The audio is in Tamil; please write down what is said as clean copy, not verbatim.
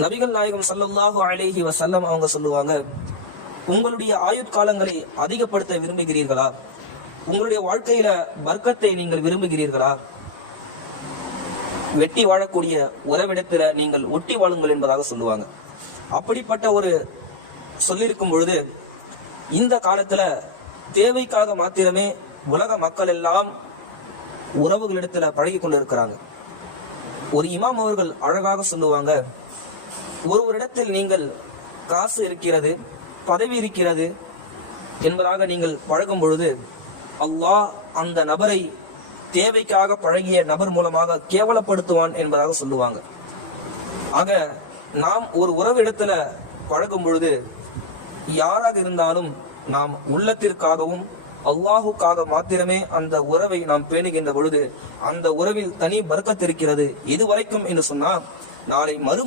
நபிகள் நாயகம் ஸல்லல்லாஹு அலைஹி வஸல்லம் அவங்க சொல்லுவாங்க, உங்களுடைய ஆயுட்காலங்களை அதிகப்படுத்த விரும்புகிறீர்களா? உங்களுடைய வாழ்க்கையில பர்க்கத்தை நீங்கள் விரும்புகிறீர்களா? வெட்டி வாழக்கூடிய உறவிடத்துல நீங்கள் ஒட்டி வாழுங்கள் என்பதாக சொல்லுவாங்க. அப்படிப்பட்ட ஒரு சொல்லிருக்கும் பொழுது, இந்த காலத்துல தேவைக்காக மாத்திரமே உலக மக்கள் எல்லாம் உறவுகளிடத்துல பழகி கொண்டு இருக்கிறாங்க. ஒரு இமாம் அவர்கள் அழகாக சொல்லுவாங்க, ஒருவரிடத்தில் நீங்கள் காசு இருக்கிறது, பதவி இருக்கிறது என்பதாக நீங்கள் பழகும் பொழுது அல்லாஹ் அந்த நபரை தேவைக்காக பழகிய நபர் மூலமாக கேவலப்படுத்துவான் என்பதாக சொல்லுவாங்க. ஆக நாம் ஒரு உறவிடத்துல பழகும் பொழுது யாராக இருந்தாலும் நாம் உள்ளத்திற்காகவும் அல்லாஹுக்காக மாத்திரமே அந்த உறவை நாம் பேணுகின்ற பொழுது அந்த உறவில் தனி பர்க்கத் இருக்கிறது. இதுவரைக்கும் என்று சொன்னா நாளை மறுமை